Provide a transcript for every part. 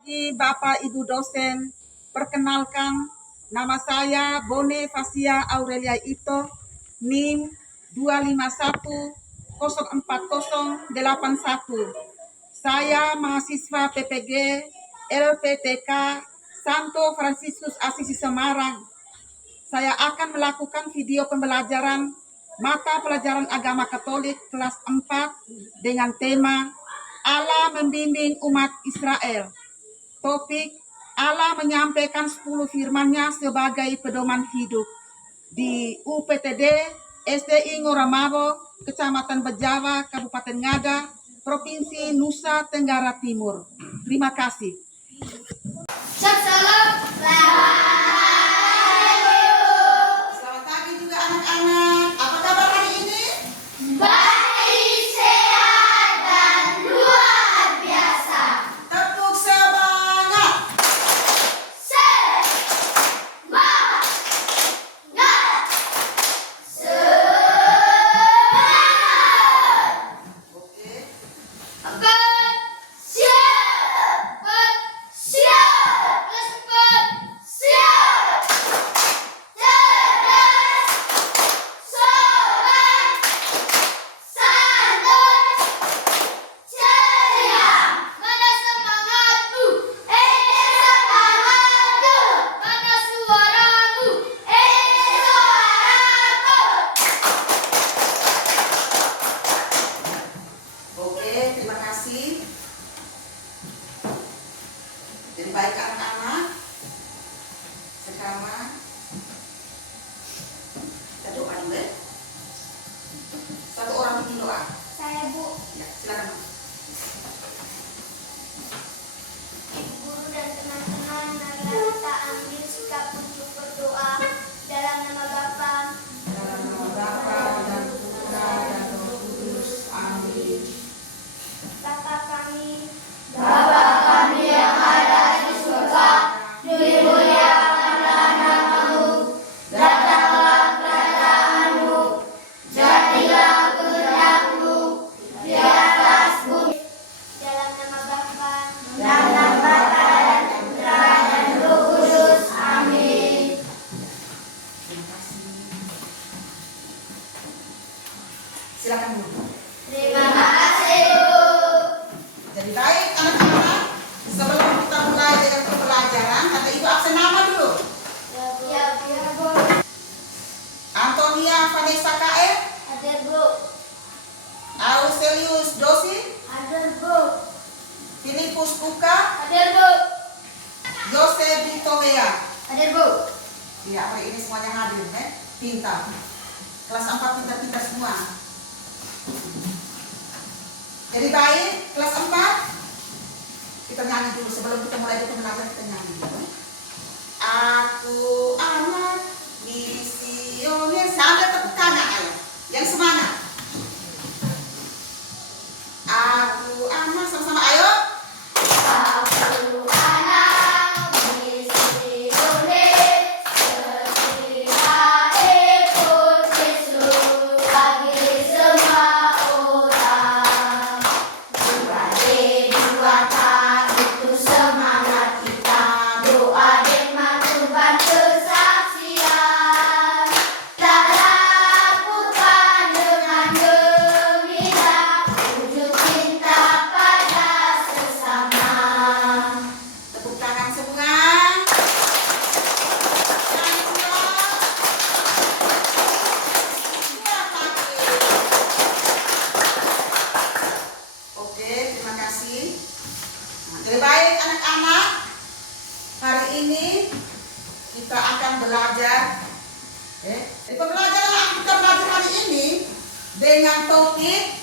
Bapak Ibu dosen, perkenalkan nama saya Bone Fasia Aurelia Ito, NIM 251040881. Saya mahasiswa PPG LPTK Santo Fransiskus Asisi Semarang. Saya akan melakukan video pembelajaran mata pelajaran agama Katolik kelas 4 dengan tema Allah membimbing umat Israel. Topik Allah menyampaikan 10 firman-Nya sebagai pedoman hidup di UPTD SDI Ngoramabo, Kecamatan Bejawa, Kabupaten Ngada, Provinsi Nusa Tenggara Timur. Terima kasih. Shalom. Selamat pagi juga anak-anak. Apa kabar hari ini? Baik, sehat, dan luar biasa. Tepuk semangat. Semangat. Oke. Angkat. Siap. Siap. Cepat. Siap. Cerdas. Sopan. Santun. Ceria. Mana semangatmu? Semangatku. Mana suaramu? Suaraku. Oke, terima kasih. Jadi baik anak-anak. Sekarang kita doa dulu ya. Satu orang bikin doa. Saya Bu, Ya, silakan. Ibu Guru dan teman-teman, marilah kita ambil sikap untuk berdoa dalam nama Bapa. Dalam nama Bapa dan Putra dan Roh Kudus. Amin. Bapa kami, Bapa kami yang ada di surga, dimuliakanlah namamu, datanglah kerajaanmu, jadilah kehendakmu di atas bumi. dalam nama Bapa, Dalam Bapa dan Putra dan Roh Kudus. Amin. Terima kasih. Silakan Bu. Terima kasih, Bu. Jadi baik anak-anak, sebelum kita mulai dengan pembelajaran, kata Ibu absen nama dulu. ya Bu, Antonia Vanessa KF, hadir Bu, Auselius Dosi, hadir Bu, Filipus Kuka, hadir Bu, Yosef Victoria. hadir Bu. Ya, hari ini semuanya hadir, pintar. Kelas 4 pintar-pintar semua. Jadi baik, kelas 4 kita nyanyi dulu sebelum kita mulai pembelajaran, kita nyanyi dulu. Aku anak misioner, sambil tepuk tangan ayo. Yang semangat. Aku anak, sama-sama ayo. Aku anak misioner, setia ikut Yesus bagi semua orang. Buat tak itu semangat kita, doa nikmat Tuhan kesaksian. Tak lakukan dengan gembira, wujud cinta pada sesama. Tepuk tangan semua. Nyanyi semua. Semua pakai. Oke, terima kasih. Nah, jadi baik anak-anak, hari ini kita akan belajar. Jadi pembelajaran yang kita belajar hari ini dengan topik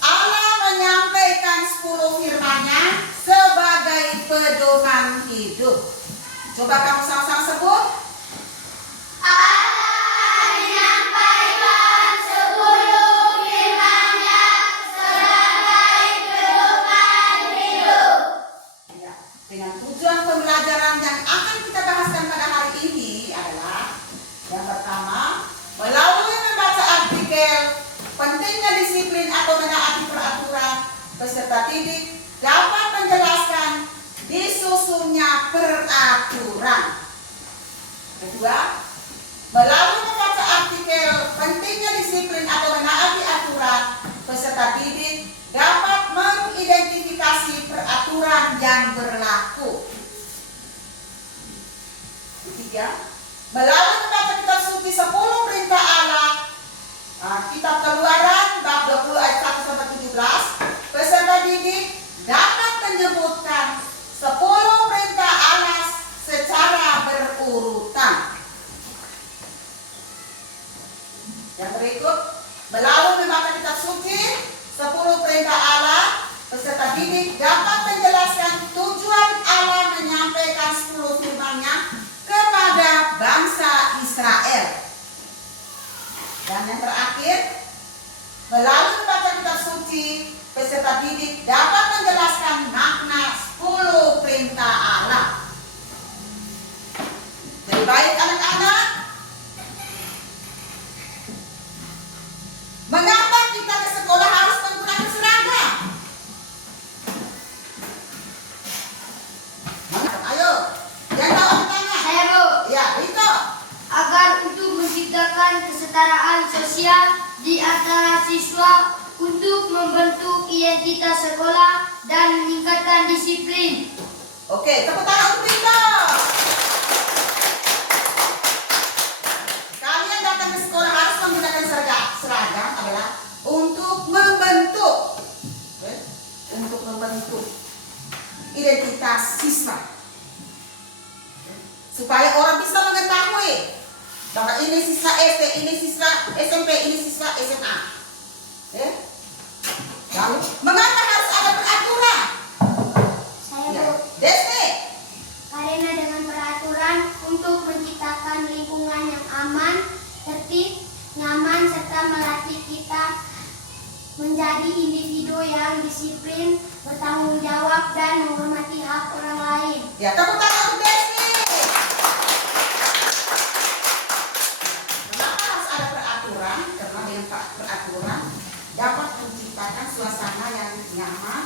Allah menyampaikan 10 firman-Nya sebagai pedoman hidup. Coba kamu sama-sama sebut. Allah menyampaikan 10 firman-Nya sebagai pedoman hidup. Ya, dengan tujuan pembelajaran yang akan kita bahaskan pada hari ini adalah yang pertama, melalui membaca artikel pentingnya disiplin atau menaati peraturan peserta didik dapat menjelaskan disiplin susunnya peraturan. Kedua, melalui membaca artikel pentingnya disiplin atau menaati aturan, peserta didik dapat mengidentifikasi peraturan yang berlaku. Ketiga, melalui membaca kitab suci 10 perintah Allah, kitab Keluaran bab 20 ayat 1 sampai 17, peserta didik dapat menyebutkan 10 perintah Allah secara berurutan. Yang berikut, melalui membaca kitab suci 10 perintah Allah, peserta didik dapat menjelaskan tujuan Allah menyampaikan 10 firman-Nya kepada bangsa Israel. Dan yang terakhir, melalui membaca kitab suci, peserta didik dapat menjelaskan makna 10 perintah Allah. Jadi baik anak-anak, mengapa kita ke sekolah harus menggunakan seragam? Ayo, yang tahu angkat tangan. Saya Bu, Ya, itu. agar untuk menciptakan kesetaraan sosial di antara siswa, untuk membentuk identitas sekolah dan meningkatkan disiplin. Oke, tepuk tangan untuk Vito. Kalian datang ke sekolah harus menggunakan seragam adalah untuk membentuk identitas siswa, supaya orang bisa mengetahui bahwa ini siswa SD, ini siswa SMP, ini siswa SMA. Lalu, mengapa harus ada peraturan? Saya Ya. Bu, Desi. karena dengan peraturan untuk menciptakan lingkungan yang aman, tertib, nyaman, serta melatih kita menjadi individu yang disiplin, bertanggung jawab, dan menghormati hak orang lain. Ya, tepuk tangan untuk Desi. Kenapa harus ada peraturan? Karena dengan peraturan dapat menciptakan suasana yang nyaman,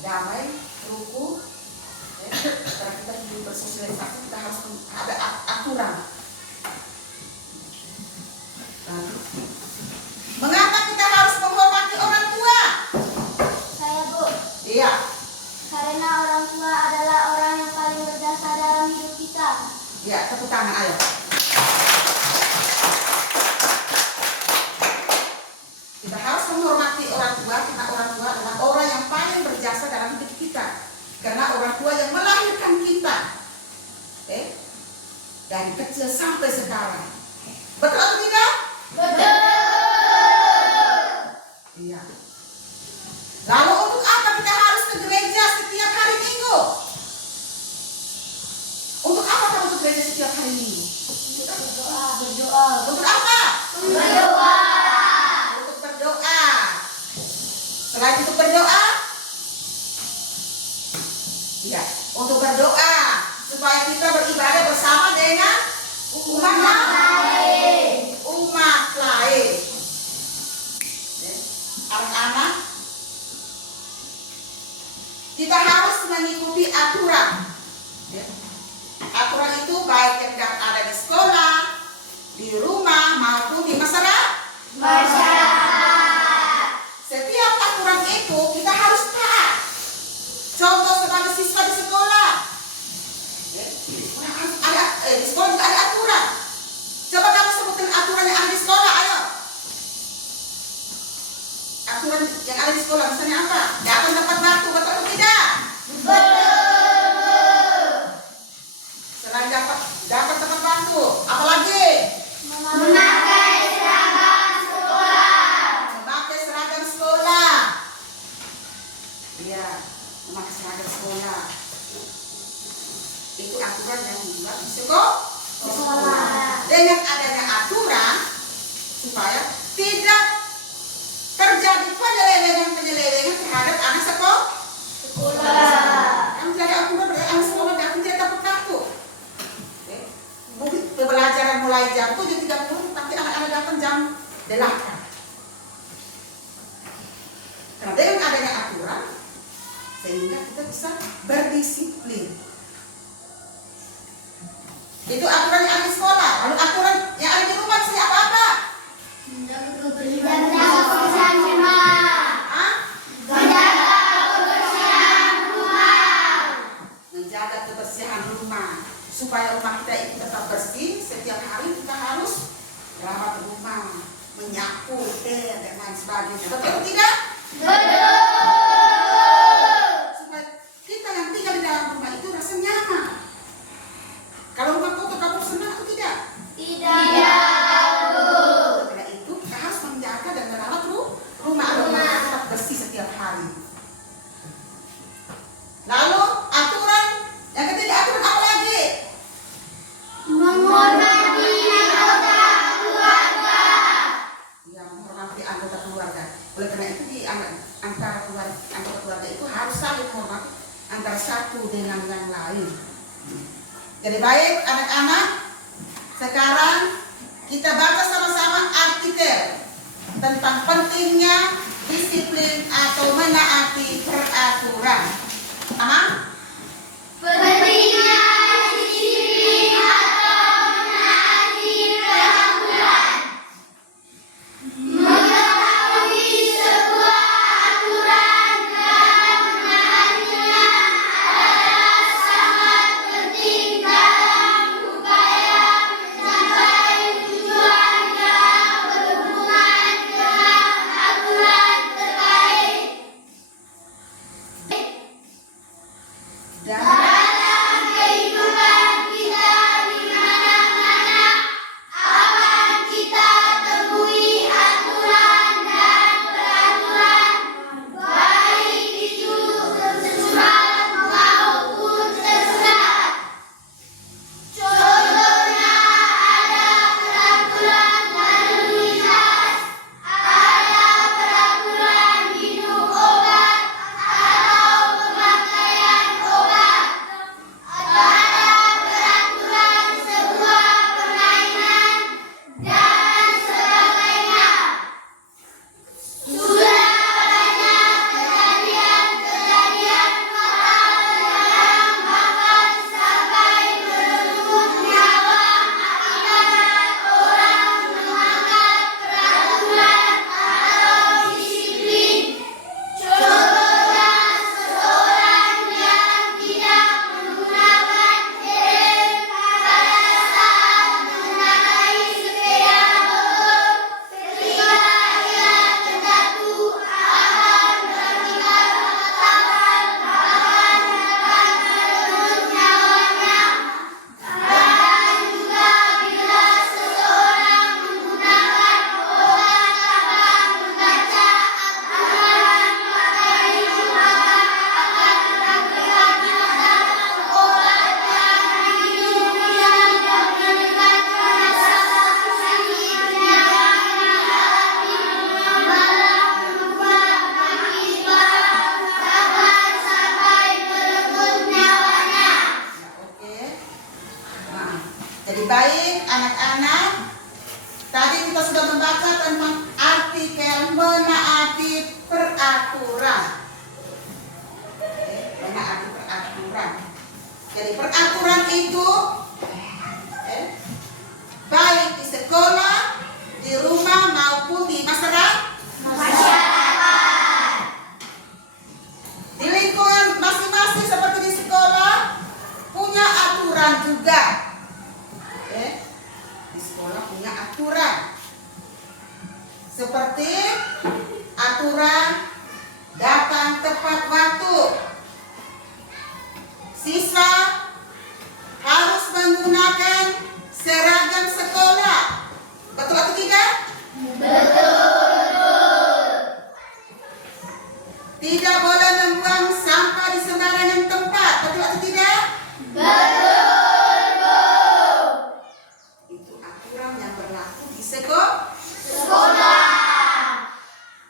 damai, rukun. Karena kita ingin bersosialisasi, kita harus ada aturan. Lalu, mengapa kita harus menghormati orang tua? Saya Bu, Iya. karena orang tua adalah orang yang paling berjasa dalam hidup kita. Ya, tepuk tangan ayo. Kita harus menghormati orang tua karena orang tua adalah orang yang paling berjasa dalam hidup kita. Karena orang tua yang melahirkan kita. Dari kecil sampai sekarang. Betul atau tidak? Betul. Iya. Lalu untuk apa kita harus ke gereja setiap hari Minggu? Untuk apa kamu ke gereja setiap hari Minggu? Berdoa. Untuk apa? Berdoa. Untuk berdoa. Selain untuk berdoa, ya, untuk berdoa supaya kita beribadah bersama dengan umat lain. Umat lain. Ya, anak-anak, kita harus mengikuti aturan. Ya. Aturan itu baik yang ada di sekolah, di rumah maupun di masyarakat. Setiap aturan itu kita harus taat. Contoh sebagai siswa di sekolah. Di sekolah juga ada aturan. Coba kamu sebutkan aturan yang ada di sekolah, ayo. Aturan yang ada di sekolah misalnya apa? Datang tepat waktu, betul atau tidak? Selain dapat tepat waktu, apalagi? Memakai seragam sekolah. Memakai seragam sekolah. Iya, memakai seragam sekolah. Itu aturan yang dibuat di sekolah. Dengan adanya aturan supaya tidak terjadi penyelewengan terhadap anak sekolah. Yang tidak ada aturan berarti anak sekolah datang tidak dapat kartu. Mungkin pembelajaran mulai jam 7.30, tapi anak-anak datang jam 8. Karena dengan adanya aturan, sehingga kita bisa berdisiplin. Itu aturan yang ada di sekolah. Lalu aturan yang ada di rumah sih apa-apa? Menjaga kebersihan rumah. Hah? Menjaga kebersihan rumah. Supaya rumah kita itu tetap bersih, setiap hari kita harus rawat rumah, menyapu, dan lain sebagainya. Betul atau tidak? Supaya kita yang tinggal di dalam rumah itu rasa nyaman. Kalau rumah kotor, kamu senang atau tidak? Karena itu kita harus menjaga dan merawat rumah agar tetap bersih setiap hari. Lalu aturan yang ketiga, aturan apa lagi? Menghormati anggota keluarga. Ya, menghormati anggota keluarga. Oleh karena itu di antara anggota keluarga itu harus saling menghormati antara satu dengan yang lain. Jadi baik anak-anak, sekarang kita baca sama-sama artikel tentang pentingnya disiplin atau menaati peraturan. Aman? Pentingnya disiplin atau menaati peraturan. Mengetahui sebuah aturan dan menaatinya adalah sangat penting dalam upaya mencapai tujuan yang berhubungan dengan aturan terkait. Dan Dalam kehidupan kita di mana-mana akan kita temui aturan dan peraturan, baik itu tersurat maupun tersurat. Contohnya ada peraturan lalu lintas, ada peraturan minum obat atau pemakaian obat, ada peraturan sebuah permainan, dan sebagainya. Sudah banyak kejadian-kejadian fatal yang bahkan sampai merenggut nyawa akibat orang melanggar peraturan atau disiplin. Contohnya seseorang yang tidak menggunakan helm pada saat mengendarai sepeda motor ketika ia terjatuh akan berakibat fatal bahkan akan merenggut nyawanya. Dan juga bila seseorang menggunakan obat tanpa membaca aturan, maka itu akan berakibat fatal. Obat yang diminum yang tidak mendekatkan rasa sakit yang dialami malah membuat makin parah bahkan sampai merenggut nyawanya. oke. Nah, jadi baik anak-anak, tadi kita sudah membaca tentang artikel menaati peraturan. Oke, menaati peraturan. Jadi peraturan itu baik di sekolah, di rumah maupun di masyarakat. Di lingkungan masing-masing seperti di sekolah punya aturan juga. Di sekolah punya aturan. Seperti aturan datang tepat waktu. Siswa harus menggunakan seragam sekolah. Betul atau tidak? Tidak boleh membuang sampah di sembarangan tempat. Betul atau tidak? Itu aturan yang berlaku di sekolah.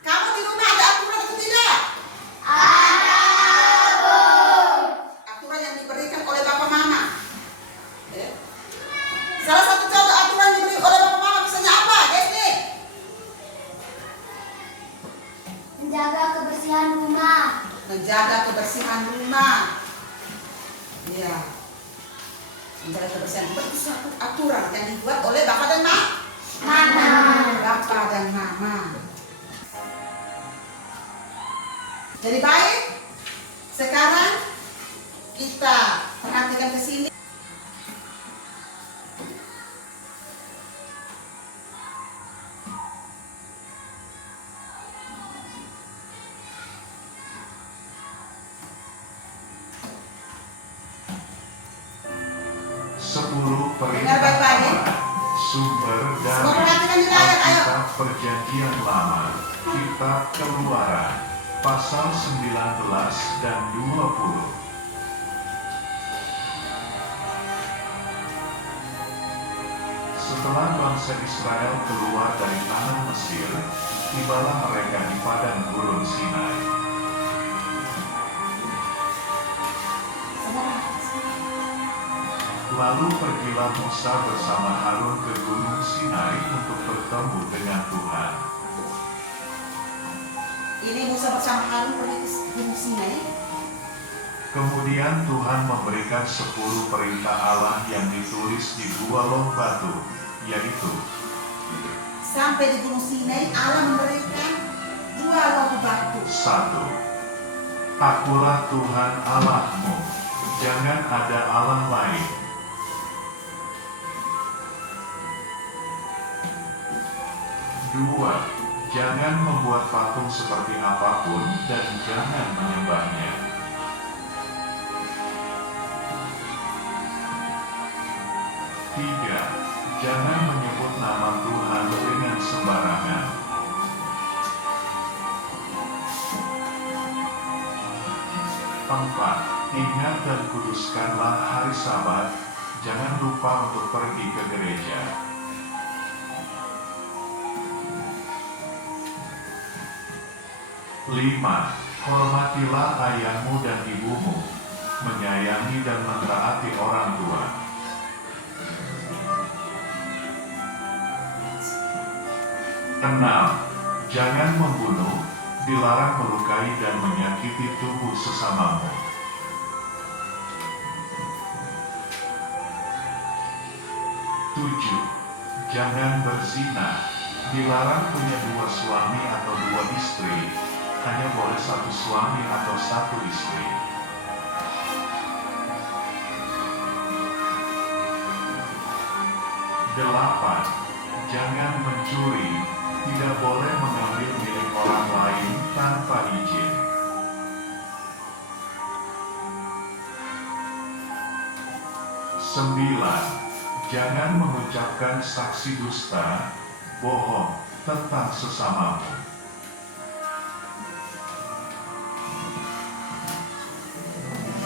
Kamu di rumah ada aturan atau tidak? Aturan yang diberikan oleh bapak mama. Salah satu contoh aturan yang diberi oleh bapak mama misalnya apa? Desni? Menjaga kebersihan rumah. Menjaga kebersihan rumah. Ya. Menjaga kebersihan tempat itu suatu aturan yang dibuat oleh Bapak dan Mama. Bapak dan Mama. Jadi baik, sekarang kita perhatikan ke sini. Sepuluh Dengar perintah baik-baik. Allah, sumber dari Semua perhatikan di layar, ayo. Alkitab Perjanjian Lama, Kitab Keluaran, pasal 19 dan 20. Setelah bangsa Israel keluar dari tanah Mesir, tibalah mereka di padang gurun Sinai. Lalu pergilah Musa bersama Harun ke gunung Sinai untuk bertemu dengan Tuhan. Ini Musa bersama Harun pergi ke Gunung Sinai. Kemudian Tuhan memberikan 10 perintah Allah yang ditulis di 2 loh batu, yaitu Sampai di Gunung Sinai, Allah memberikan 2 loh batu. 1. Akulah Tuhan Allahmu, jangan ada Allah lain. 2. Jangan membuat patung seperti apapun dan jangan menyembahnya. 3. Jangan menyebut nama Tuhan dengan sembarangan. 4. Ingat dan kuduskanlah hari Sabat, jangan lupa untuk pergi ke gereja. 5. Hormatilah ayahmu dan ibumu, menyayangi dan mentaati orang tua. 6. Jangan membunuh, dilarang melukai dan menyakiti tubuh sesamamu. 7. Jangan berzina, dilarang punya 2 suami atau 2 istri, hanya boleh 1 suami atau 1 istri. 8. Jangan mencuri, tidak boleh mengambil milik orang lain tanpa izin. 9. Jangan mengucapkan saksi dusta, bohong tentang sesamamu.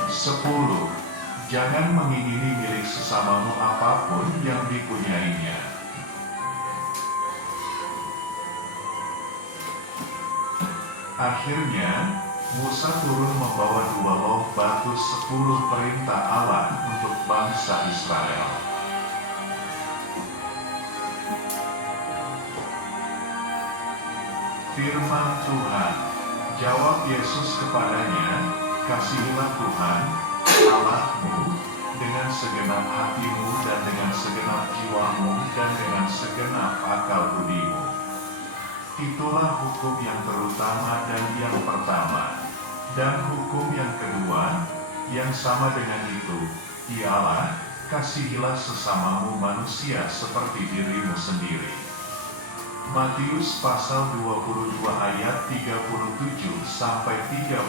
10. Jangan mengingini milik sesamamu apapun yang dipunyainya. Akhirnya, Musa turun membawa 2 loh batu 10 perintah Allah untuk bangsa Israel. Firman Tuhan, jawab Yesus kepadanya, kasihilah Tuhan, Allahmu, dengan segenap hatimu dan dengan segenap jiwamu dan dengan segenap akal budimu. Itulah hukum yang terutama dan yang pertama. Dan hukum yang kedua, yang sama dengan itu, ialah, kasihilah sesamamu manusia seperti dirimu sendiri. Matius pasal 22 ayat 37 sampai 39.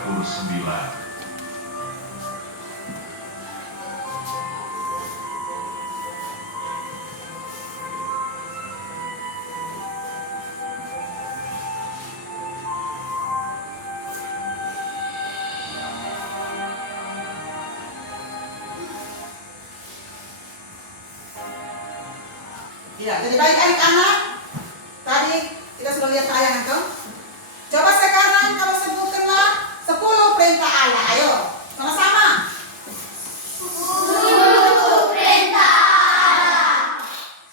Ya, jadi baik anak-anak. Tadi kita sudah lihat tayangan kan? Coba sekarang kalau sebutkanlah 10 perintah Allah. Ayo, sama-sama. 10 perintah Allah.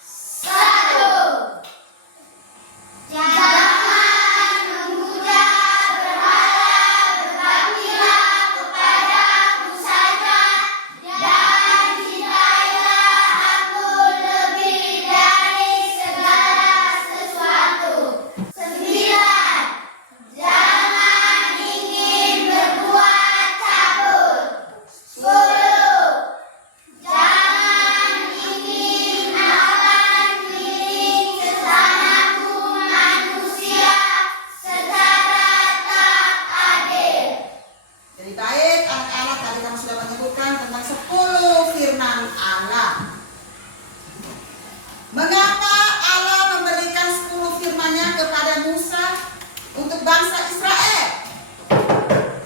1. Jangan memuja berhala, berbaktilah kepadaku saja, dan cintailah bangsa Israel?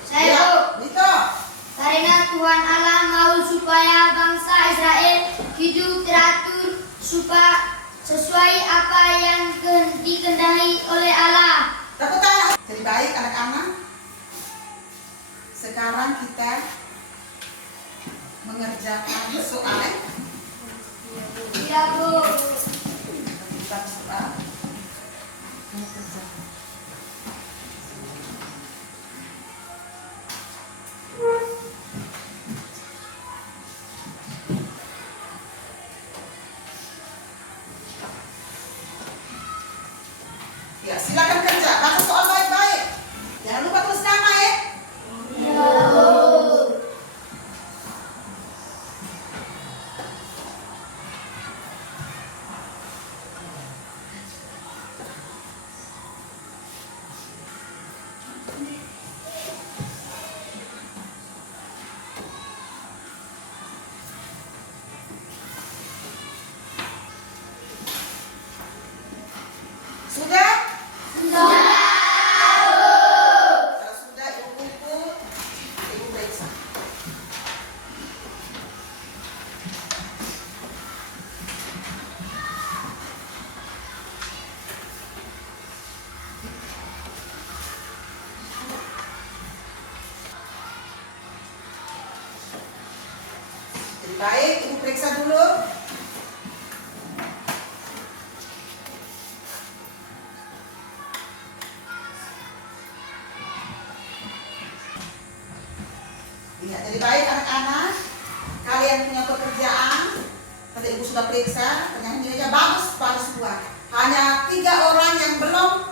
Saya Ya, Bu. Dito. Karena Tuhan Allah mau supaya bangsa Israel hidup teratur sesuai apa yang dikehendaki oleh Allah. Tepuk tangan. Jadi baik anak-anak. Sekarang kita mengerjakan soal. Iya Bu. Kita soal. Ya, silakan kerja. Baca soal baik-baik. Jangan lupa tulis nama ya. Sudah? Kalau sudah, ibu kumpul, ibu periksa. Jadi baik, ibu periksa dulu. Iya, jadi baik anak-anak, kalian punya pekerjaan. Tadi ibu sudah periksa, ternyata nilainya bagus semua. Hanya 3 orang yang belum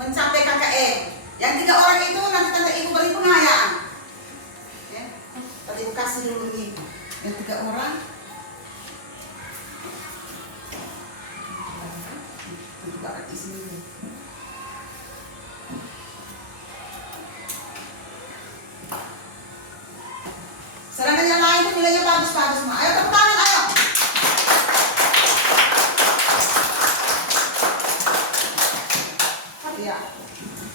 mencapai KKM. Yang 3 orang itu nanti tante ibu beri pengayaan. Ya, tadi ibu kasih dulu ini. Yang 3 orang. Itu juga ada di sini. Sedangkan yang lain itu nilainya bagus semua. Ayo tepuk tangan, ayo. Iya.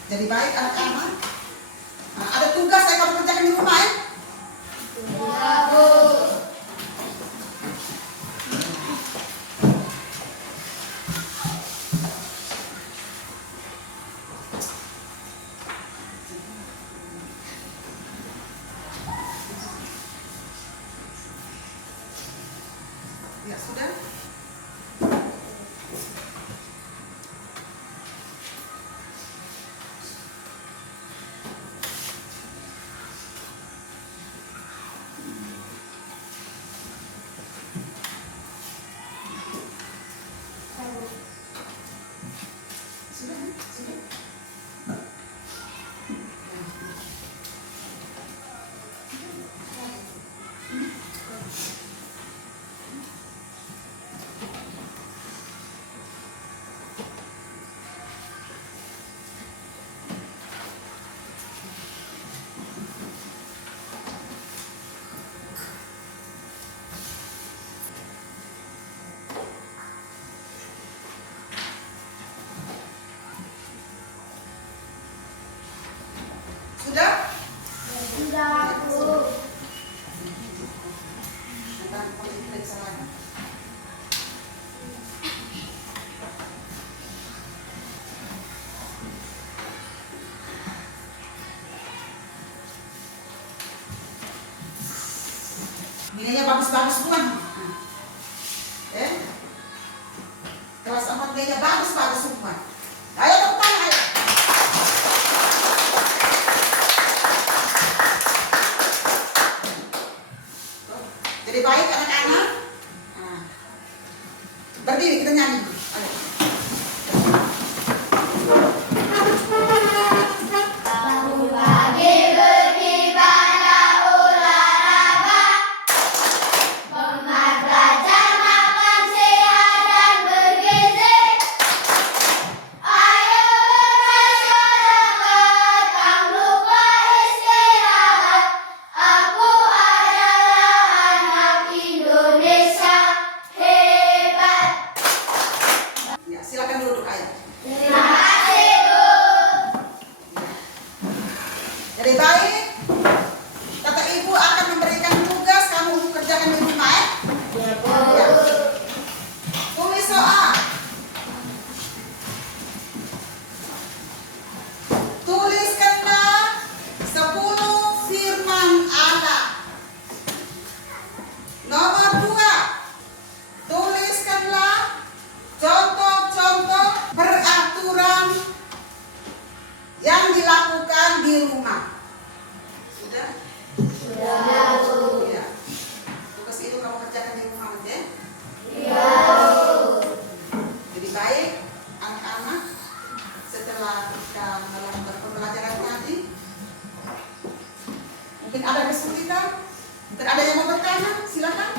Jadi baik anak-anak. Nah, ada tugas yang kamu kerjakan di rumah ya. Iya Bu. Ya sudah. Sudah. Sudah? Sudah Bu. Nanti kamu periksa lagi. Nilainya bagus semua. Kelas 4 nilainya bagus semua. Ayo tepuk tangan, ayo. Jadi baik anak-anak. Nah, berdiri kita nyanyi. Ayo. Kamu lagi beribadah olahraga, memar belajar makan sehat dan bergizi. Ayo bermasyarakat, tak lupa istirahat. Aku adalah anak Indonesia hebat. Mungkin ada kesulitan? Mungkin ada yang mau bertanya? Silakan.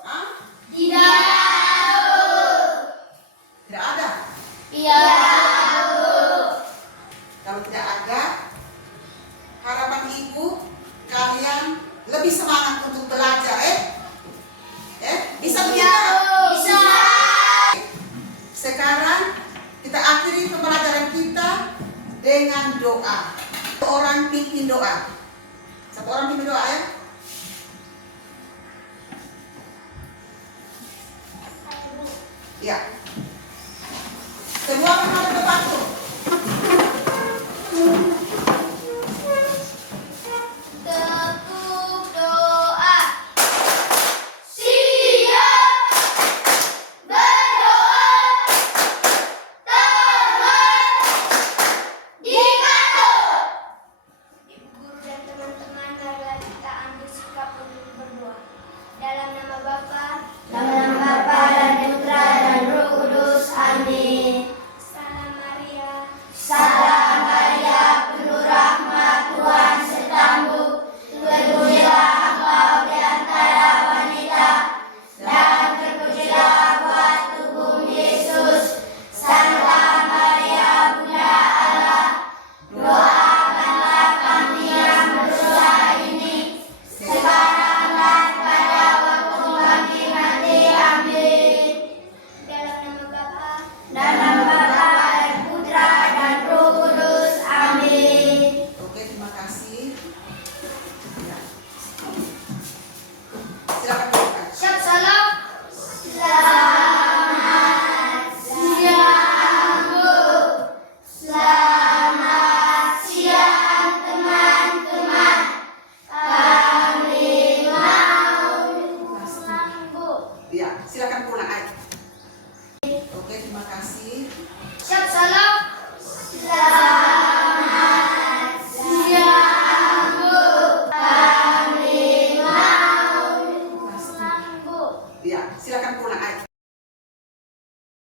Hah? Tidak ada? Kalau tidak ada, harapan ibu kalian lebih semangat untuk belajar, bisa tidak? Sekarang kita akhiri pembelajaran kita dengan doa. Satu orang pimpin doa. Satu orang pimpin doa ya. Ya. Semua